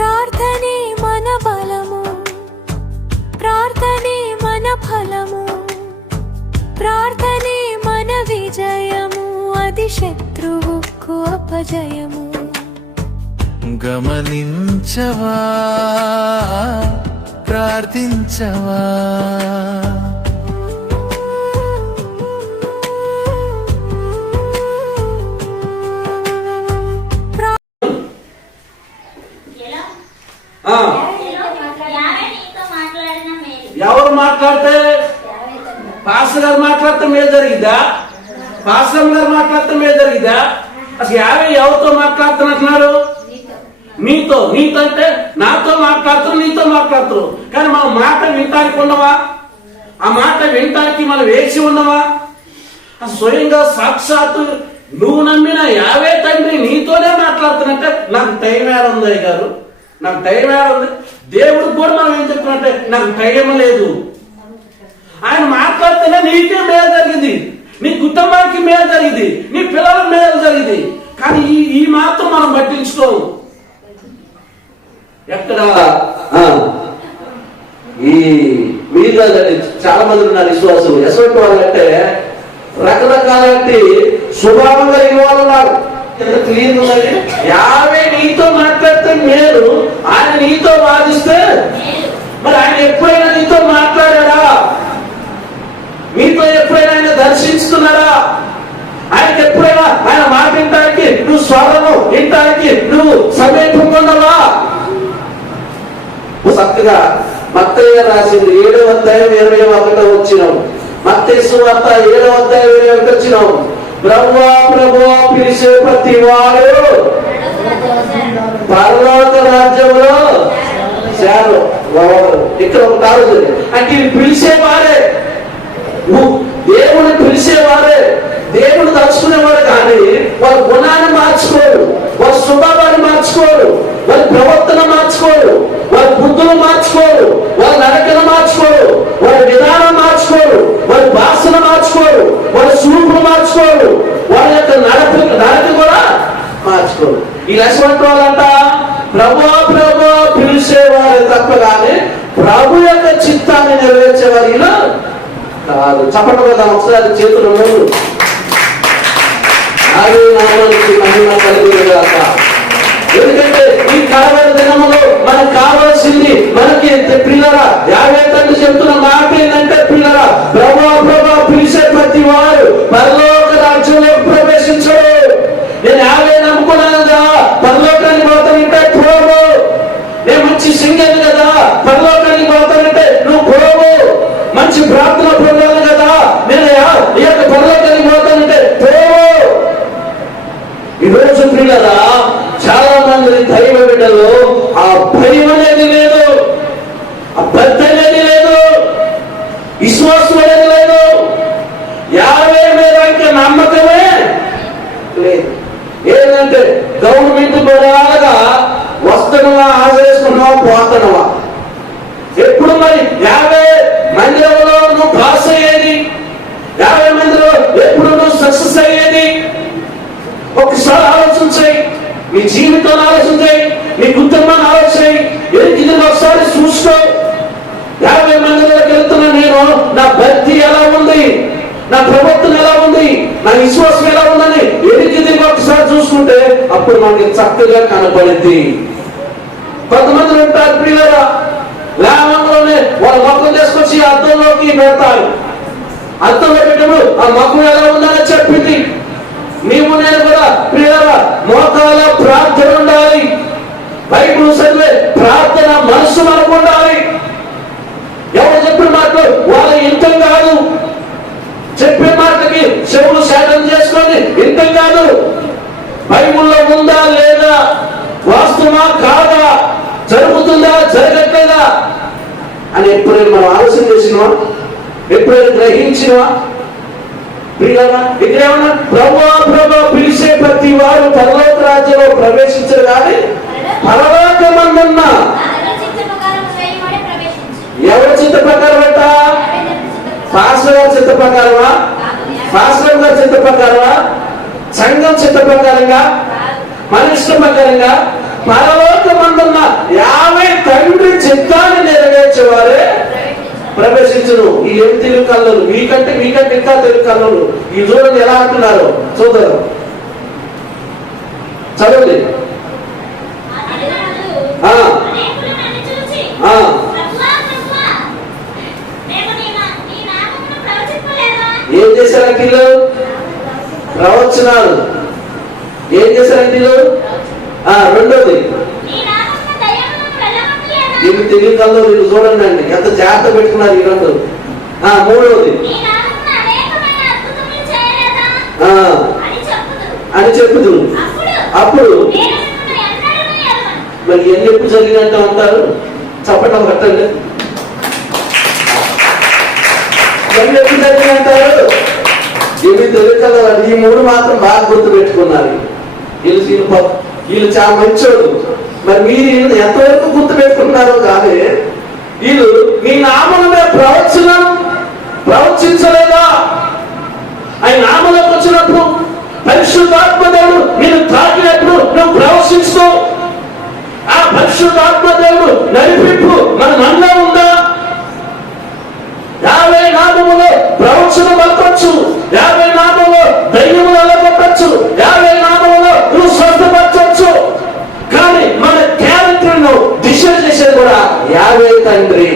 ప్రార్థనే మన బలము. ప్రార్థనే మన ఫలము. ప్రార్థనే మన విజయము. అది శత్రువుకు అపజయము. గమనించవా? ప్రార్థించవా? మాట్లాడటం మాట్లాడితే జరిగిందా? జరిగిద్దా పాస్టర్ గారు మాట్లాడటం మేలు జరిగిందా? అసలు యాభై ఎవరితో మాట్లాడుతున్నట్టున్నారు? నీతో. నీతో అంటే నాతో మాట్లాడుతున్నారు నీతో మాట్లాడుతున్నారు కానీ మనం మాట వినటానికి ఉన్నవా ఆ మాట వినటానికి మనం వేసి ఉన్నవా స్వయంగా సాక్షాత్తు నువ్వు నమ్మిన యావే తండ్రి నీతోనే మాట్లాడుతున్నట్టే నాకు టైం ఏడ ఉంది గారు. నాకు టైం ఉంది దేవుడికి కూడా మనం ఏం చెప్తున్నట్టే నాకు టైం లేదు. ఆయన మాట్లాడితేనే నీకే మేలు జరిగింది. నీ కుటుంబానికి మేలు జరిగింది. నీ పిల్లలకు మేలు జరిగింది. కానీ ఈ ఈ మాత్రం మనం పట్టించుకోము. ఎక్కడ? ఆ, ఈ వీళ్ళు చాలా మంది ఉన్నారు విశ్వాసులు ఎటువంటి వాళ్ళంటే రకరకాలంటి స్వభావం కలిగిన వాళ్ళు ఉన్నారు. ఎంత యావే నీతో మాట్లాడితే మేలు. ఆయన నీతో వాదిస్తే మరి ఆయన ఎప్పుడైనా నీతో మాట్లాడాడా? మీతో ఎప్పుడైనా ఆయన దర్శిస్తున్నారా ఆయనకి ఎప్పుడైనా ఆయన మాట వినటానికి నువ్వు స్వరము వినటానికి నువ్వు సమీపంగా ఉన్నావా చక్కగా మత్తయ్య రాసింది ఏడవ అధ్యాయం ఇరవై ఒకటో వచ్చినాం. మత్తేసు వార్త ఏడవ అధ్యాయం ఇరవై ఒకటి వచ్చినాం. బ్రహ్మ ప్రభు పిలిచే ప్రతి వాడు పర్వత రాజ్యంలో చేరు ఇక్కడ ఒక కాదు అంటే ఇవి పిలిచేవారే దేవుని పిలిచేవారే దేవుడు తలుచుకునేవారు కానీ వాళ్ళ గుణాన్ని మార్చుకోరు వాళ్ళ స్వభావాన్ని మార్చుకోరు వాళ్ళ ప్రవర్తన మార్చుకోరు వాళ్ళ బుద్ధులు మార్చుకోరు వాళ్ళ నడకను మార్చుకోరు వాళ్ళ విధానం మార్చుకోరు వాళ్ళ భాషను మార్చుకోరు వాళ్ళ చూపులు మార్చుకోరు వాళ్ళ యొక్క నడక నడక కూడా మార్చుకోరు. ఈ లక్ష్మణ్ వాళ్ళంట ప్రభు ప్రభు పిలిచేవారు తప్ప కానీ ప్రభు యొక్క చిత్తాన్ని నెరవేర్చేవారు ఇలా కాదు. చప్పట కదా ఒకసారి చేతులు మూడు ఆది మహిమ కలుగుగాక ఎందుకంటే ఈ కలవర దినములో మనకు కావాల్సింది మనకి పిల్లరా యాభై తండ్రి చెప్తున్న మాట ఏంటంటే పిల్లరా ప్రభా ప్రభా పిలిచే ప్రతి వారు పరలోక రాజ్యంలో ప్రవేశించడు. నేను యాభై నమ్ముకున్నాను కదా పరలోకానికి పోతానంటే పోవు నేను మంచి సింగర్ కదా పరలో పోతానంటే నువ్వు పోవు మంచి ప్రార్థన పొందాలి కదా నేను యా- ఈ యొక్క పరలోకానికి పోతానంటే పోవు ఈ రోజు పిల్లరా చాలా మంది దైవ బిడ్డలు ఆ భయం అనేది లేదు ఆ భక్తి అనేది లేదు విశ్వాసం అనేది లేదు యాభై మీద ఇంకా నమ్మకమే లేదు ఏంటంటే గవర్నమెంట్ బలాలుగా వస్తున్నావా ఆదరిస్తున్నావా ఎప్పుడు మరి యాభై మందిరంలో నువ్వు పాస్ అయ్యేది? యాభై మందిలో ఎప్పుడు నువ్వు సక్సెస్ అయ్యేది? ఒకసారి ఆలోచించాయి నీ జీవితాన్ని ఆలోచించాయి నీ కుటుంబాన్ని ఆలోచించాయి ఎందుకు ఇది ఒకసారి చూసుకో. యాభై మందిలోకి వెళ్తున్నా నేను నా భక్తి ఎలా ఉంది? నా ప్రవర్తన ఎలా ఉంది? నా విశ్వాసం ఎలా ఉందని ఎదుటి ఒకసారి చూసుకుంటే అప్పుడు మనకి చక్కగా కనపడింది కొంతమంది పెడతారు పిల్లరా లేవంలోనే వాళ్ళ మొక్కలు తీసుకొచ్చి అద్దంలోకి పెడతారు. అద్దంలో పెట్టినప్పుడు ఆ మొక్కలు ఎలా ఉందని చెప్పింది. నీవు నేను కూడా ప్రియరా మోకాల ప్రార్థన ఉండాలి. బైబుల్ చదివే ప్రార్థన మనసు మనకు ఉండాలి. ఎవరు చెప్పిన మాటలు వాళ్ళ ఇంతం కాదు. చెప్పే మాటకి చెవులు శాతం చేసుకొని ఇంతం కాదు. బైబుల్లో ఉందా లేదా? వాస్తవా కాదా? జరుగుతుందా జరగట్లేదా అని ఎప్పుడైనా మనం ఆలోచన చేసినవా? ఎప్పుడైనా గ్రహించినవా? ప్రియులారా, ఇక్కడ ప్రభా ప్రభా పిలిచే ప్రతి వారు పరలోక రాజ్యంలో ప్రవేశించరు కానీ పరలోక మందున్న ఎవరి చిత్త ప్రకారం అంట యావే తండ్రి పాస్టర్ గారి చిత్త ప్రకారమా? పాస్టర్ గారి చిత్త ప్రకారమా? సంఘం చిత్త ప్రకారంగా? మన ఇష్ట ప్రకారంగా? పరలోకమందున్న యాభై తండ్రి చిత్తాన్ని నెరవేర్చేవారే ప్రవేశించను. ఈ ఏం తెలుగు కళ్ళలు మీకంటే మీకంటే ఇంకా తెలుగు కళ్ళలు. ఈ దూరం ఎలా అంటున్నారు చూద్దరు చదవండి. ఏం చేశారు ప్రవచనాలు. ఏం చేశారు రెండోది. నీ నామమున దయ్యములను చూడండి అండి ఎంత జాగ్రత్త పెట్టుకున్నారు ఈ రెండు మూడోది. అని చెప్పుదు. అప్పుడు మరి ఎన్ని ఎప్పుడు జరిగినట్టు అంటారు? చెప్పటం కట్టండి ఎన్ని ఎప్పుడు జరిగినంటారు ఇవి తెలియదు ఈ మూడు మాత్రం బాగా గుర్తు పెట్టుకున్నారు వీళ్ళు వీళ్ళు వీళ్ళు చాలా మంచోడు మరి మీరు ఎంతవరకు గుర్తు పెట్టుకున్నారో కానీ వీళ్ళు మీ నామలమే ప్రవచనం ప్రవచించలేదా? ఆయన నామలోకి వచ్చినప్పుడు పరిశుద్ధాత్మదేవుడు మీరు తాకినప్పుడు నువ్వు ప్రవశిస్తూ ఆ పరిశుద్ధాత్మదేవుడు నడిపింపు మన మనలో ఉందా? యాభై నామములో ప్రవచనం పలకొచ్చు యాభై నామములో దయ్యములు వెళ్ళగొట్టచ్చు యాభై యాభై తండ్రి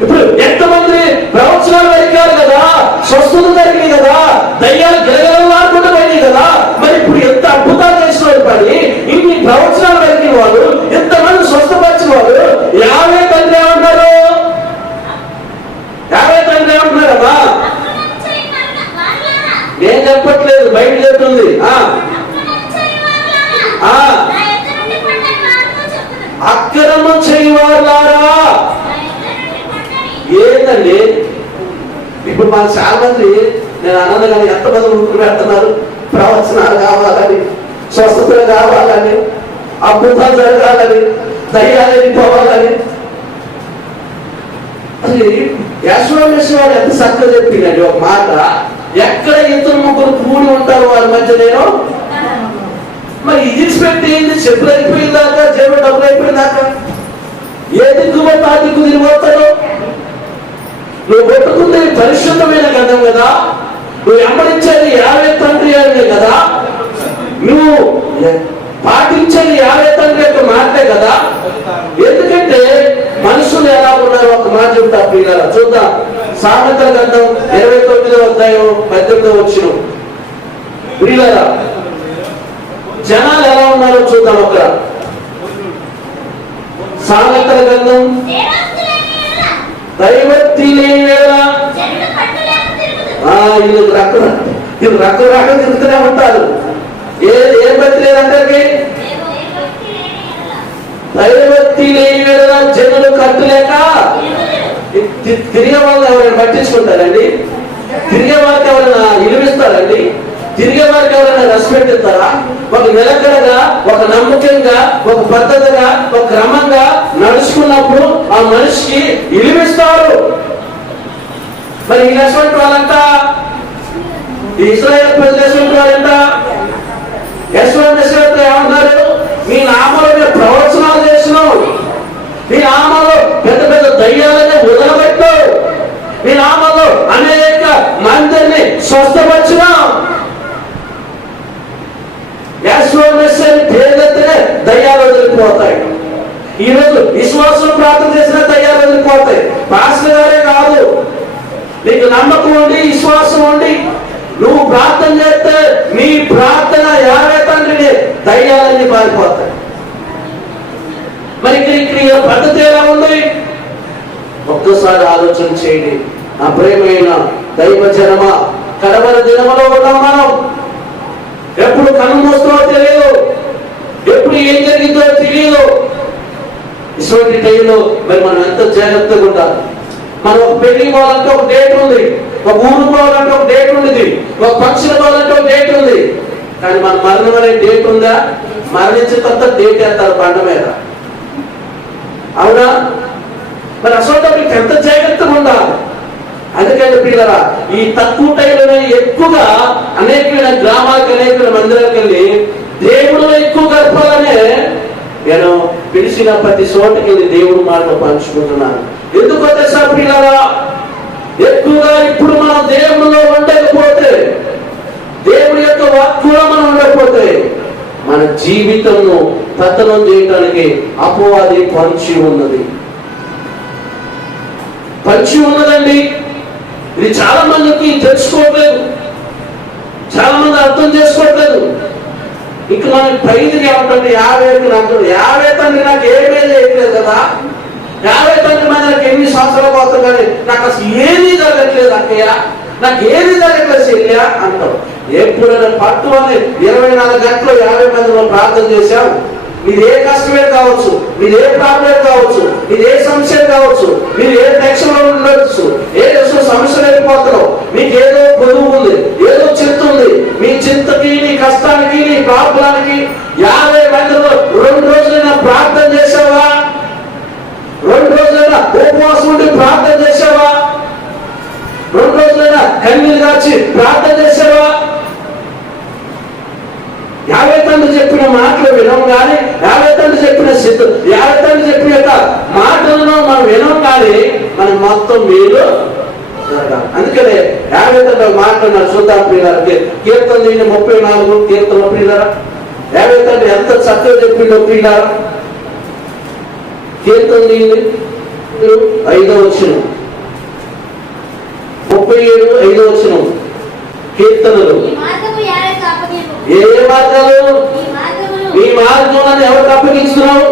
ఇప్పుడు ఎంతమంది ప్రవచనాలు జరిగారు కదా స్వస్థత జరిగింది కదా దయ్యాలు గెలగలవాడుకుంటూ పోయింది కదా మరి ఇప్పుడు ఎంత అద్భుతాలు చేసిన పని ఇన్ని ప్రవచనాలు జరిగిన వాళ్ళు ఎంతమంది స్వస్థపరిచిన వాళ్ళు యాభై తండ్రి ఏమంటారు యాభై తండ్రి ఏమంటున్నారు కదా నేను చెప్పట్లేదు బయట చెప్తుంది ఆ అక్రమం చేయు వారులారా, ఆ. నా ఎదుట నుండి పండని వారితో చెప్పుదురు. అక్రమం చేయవారులారా ఏంటండి ఇప్పుడు మా చాలా మంది నేను అన్నది కానీ ఎంతమంది ముక్కులు పెడుతున్నారు ప్రవచనాలు కావాలని స్వస్థతలు కావాలని అద్భుతాలు జరగాలని దయ్యాలు వెళ్ళిపోవాలని అది యశ్వరేశ్వరు ఎంత చక్కగా చెప్పిందండి ఒక మాట ఎక్కడ ఇద్దరు ముగ్గురు కూడి ఉంటారు వారి మధ్య నేను మరి ఇది పెట్టి చెప్పులు అయిపోయిన దాకా జేబు డబ్బులు అయిపోయిన దాకా ఏ దిక్కు పోతే ఆ దిక్కు తిరిగిపోతాడు నువ్వు కొట్టుకుంది పరిశుద్ధమైన గంధం కదా? నువ్వు ఎంబడించేది యావే తండ్రి అనే కదా? నువ్వు పాటించేది యావే తండ్రి యొక్క మాటే కదా? ఎందుకంటే మనుషులు ఎలా ఉన్నారో ఒక మాట చెప్తా పిల్లల చూద్దాం. సామెతల గ్రంథం ఇరవై తొమ్మిదో అధ్యాయం పద్దెనిమిదో వచ్చిన ప్రియులరా జనాలు ఎలా ఉన్నారో చూద్దాం ఒక సామెతల గ్రంథం. దైవత్తి ఆ వీళ్ళు రక్త వీళ్ళు రక్త రకం తిరుగుతూనే ఉంటారు. ఏ ఏ బతి లేదంటే లేని దైవత్తి లేని వేళ జనులు కట్టులేక తిరిగే వాళ్ళని ఎవరైనా పట్టించుకుంటారండి? తిరిగే వాళ్ళకి ఎవరైనా ఇలువిస్తారండి? తిరిగే వారికి ఎవరైనా రెస్పెక్ట్ ఇస్తారా? ఒక నిలకడగా ఒక నమ్మకంగా ఒక పద్ధతిగా ఒక క్రమంగా నడుచుకున్నప్పుడు ఆ మనిషికి ఇలిమిస్తారు మరి ఈ రెస్పెక్ట్ వాళ్ళంట ఇస్రాయల్ ప్రజలు ఎంత ఎస్ దయ్యాలు వదిలిపోతాయి ఈ విశ్వాసం ప్రార్థన చేసినా దయ్యాలు వదిలిపోతాయి పాస్టర్ గారే కాదు. నీకు నమ్మకం ఉండి విశ్వాసం ఉండి నువ్వు ప్రార్థన చేస్తే నీ ప్రార్థన యావే తండ్రిని దయ్యాలన్నీ పారిపోతాయి. మరి ఇక్కడ పద్ధతి ఎలా ఉంది? ఒక్కసారి ఆలోచన చేయండి. నా ప్రేమైన దైవ జనమ కడవర దినములో ఉన్నాం మనం. ఎప్పుడు కన్ను మూస్తామో తెలియదు. ఎప్పుడు ఏం జరిగిందో తెలియదు ఇటువంటి టైంలో మరి మనం ఎంత జాగ్రత్తగా ఉండాలి. మనం ఒక పెళ్ళి పోవాలంటే ఒక డేట్ ఉంది. ఒక ఊరు పోవాలంటే ఒక డేట్ ఉంది ఒక పక్షులు పోవాలంటే ఒక డేట్ ఉంది. కానీ మన మరణం అనే డేట్ ఉందా? మరణించిన తర్వాత డేట్ వేస్తారు బండ మీద. అవునా? మరి అసలు ఎంత జాగ్రత్తగా ఉండాలి? అందుకని పిల్లరా ఈ తక్కువ టైంలో ఎక్కువగా అనేకమైన గ్రామాలకు అనేకమైన మందిరాలకు వెళ్ళి దేవుడు ఎక్కువ గడపాలనే నేను పిలిచిన ప్రతి చోటకి వెళ్ళి దేవుడు మాట పంచుకుంటున్నాను. ఎందుకు తెలుసా పిల్లరా? ఎక్కువగా ఇప్పుడు మనం దేవుడిలో ఉండకపోతే దేవుడి యొక్క వాక్కులో మనం ఉండకపోతే మన జీవితంను పతనం చేయడానికి అపవాది పంచి ఉన్నది. పంచి ఉన్నదండి. ఇది చాలా మందికి తెలుసుకోవట్లేదు. చాలా మంది అర్థం చేసుకోవట్లేదు. ఇక మనకి ప్రైజ్కి యాభై యాభైకి నాకు యాభై తండ్రి నాకు ఏమీ చేయట్లేదు కదా. యాభై తండ్రి మీద నాకు ఎన్ని సంవత్సరాలు పోతుంది కానీ నాకు అసలు ఏమీ జరగట్లేదు అక్కయ్య. నాకు ఏమీ జరగట్లేదు చెల్లియా అంటావు ఎప్పుడైనా పట్టు అని ఇరవై నాలుగు గంటలు యాభై మందిలో ప్రార్థన చేశావు? మీరు ఏ కష్టమే కావచ్చు మీరు ఏ ప్రాబ్లం కావచ్చు మీరు ఏ సమస్య కావచ్చు మీరు ఏ టెన్షన్ ఉండొచ్చు ఏ సమస్య లేకపోతున్నావు మీకు ఏదో పొదువు ఉంది ఏదో చింత ఉంది. మీ చింతకి నీ యాభై గంటలు రెండు రోజులైనా ప్రార్థన చేసావా రెండు రోజులైనా ఉపవాసం ఉండి ప్రార్థన చేసావా రెండు రోజులైనా కన్నీళ్ళు కాచి ప్రార్థన చేసావా యాభై తండ్రి చెప్పిన మాటలు వినం కానీ యాభై తండ్రి చెప్పిన సిద్ధు యాభై తండ్రి చెప్పిన మాటలను మనం వినం కానీ మనం మొత్తం మీరు అందుకనే యాభై తండ్రి మాట్లాడిన చూద్దాం ప్రియులారా కీర్తన దీన్ని ముప్పై నాలుగు కీర్తన ప్రియులారా? యాభై తండ్రి ఎంత చక్కగా చెప్పిండో ప్రియులారా? కీర్తన దీన్ని ఐదో వచ్చిన ముప్పై ఏడు ఐదో వచ్చిన కీర్తనలు. ఏ మార్గాలు? ఈ మార్గంలో ఎవరికి అప్పగించున్నావు.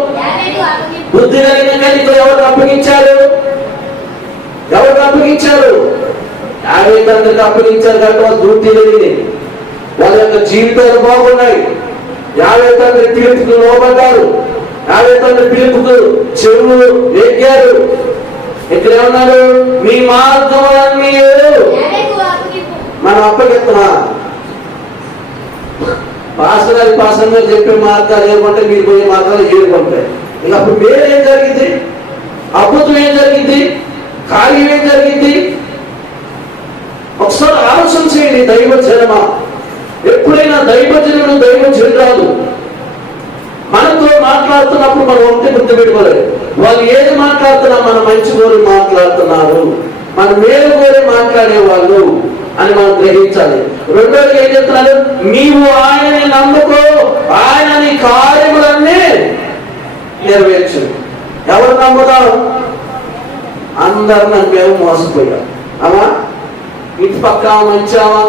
బుద్ధి కలిగిన కలిగిన ఎవరికి అప్పగించారు? ఎవరికి అప్పగించారు? యాభై తండ్రికి అప్పగించారు కాబట్టి వాళ్ళు డ్యూటీ జరిగింది వాళ్ళ యొక్క జీవితాలు బాగున్నాయి. యాభై తండ్రి పిలుపుకు లోపడ్డారు యాభై తండ్రి పిలుపుకు చెవులు ఎక్కారు ఇక్కడ ఏమన్నారు? మీ మార్గములన్నీ మనం అప్పగిస్తున్నా పాస్టర్ గారి చెప్పే మార్గాలు ఏమంటే మీరు పోయే మార్గాలు ఏడుకుంటాయి ఇక అప్పుడు వేరే ఏం జరిగింది? అద్భుతం ఏం జరిగింది? కార్యం ఏం జరిగింది? ఒకసారి ఆలోచన చేయండి దైవ జనమ. ఎప్పుడైనా దైవజనుడు దైవ రాదు. మనతో మాట్లాడుతున్నప్పుడు మనం ఒకటి గుర్తు పెట్టుకోలేదు వాళ్ళు ఏది మాట్లాడుతున్నా మన మంచి కోరి మాట్లాడుతున్నారు. మన మేలు కోరి మాట్లాడేవాళ్ళు అని మనం గ్రహించాలి. రెండోది ఏం చెప్తున్నారు? నీవు ఆయనని నమ్ముకో. ఆయన నీ కార్యములన్నీ నెరవేర్చు ఎవరు నమ్ముదాం అందరు నన్ను మేము మోసపోయాం. అమ్మా? ఇంటి పక్క మంచావా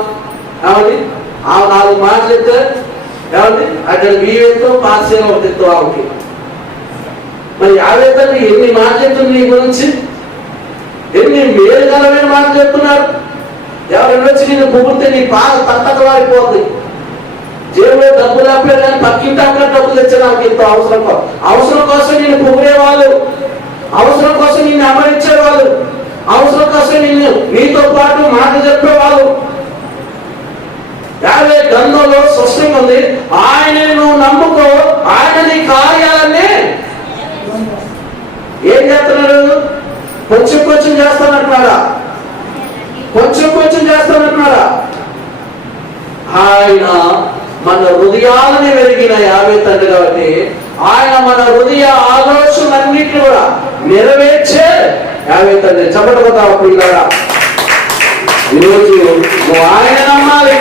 ఏమండి? ఆ నాలుగు మాటలు చెప్తే ఏమండి? అక్కడ వీవెంతో పాసేవ ఒకటి ఎత్తు ఆమెకి. మరి యాభై ఎన్ని మాటలు చెప్తుంది నీ గురించి? ఎన్ని మేలుగలమైన మాటలు చెప్తున్నారు? ఎవరైనా వచ్చి నిన్ను పొగిడితే నీ బాధ తట్టక వారిపోతుంది జేబులో డబ్బు లేకపోయా కానీ పక్కింటి అక్కడ డబ్బులు తెచ్చే నాకు ఎంతో అవసరం కో- అవసరం కోసం నిన్ను పొగిడే వాళ్ళు అవసరం కోసం నిన్ను అమరించే వాళ్ళు అవసరం కోసం నిన్ను నీతో పాటు మాట చెప్పేవాళ్ళు యాభై గ్రంథంలో స్పష్టంగా ఉంది ఆయన నువ్వు నమ్ముకో ఆయన నీ కార్యాలన్నీ ఏం చేస్తున్నాడు కొంచెం కొంచెం చేస్తానంటున్నారా కొంచెం కొంచెం చేస్తానంటున్నారా ఆయన మన హృదయాలని వెలిగిన యాభై తండ్రి కాబట్టి ఆయన మన హృదయ ఆలోచనలన్నింటినీ కూడా నెరవేర్చే యాభై తండ్రి చెప్పకపోతావు పిల్లరా? ఈరోజు నువ్వు ఆయన నమ్మాలి.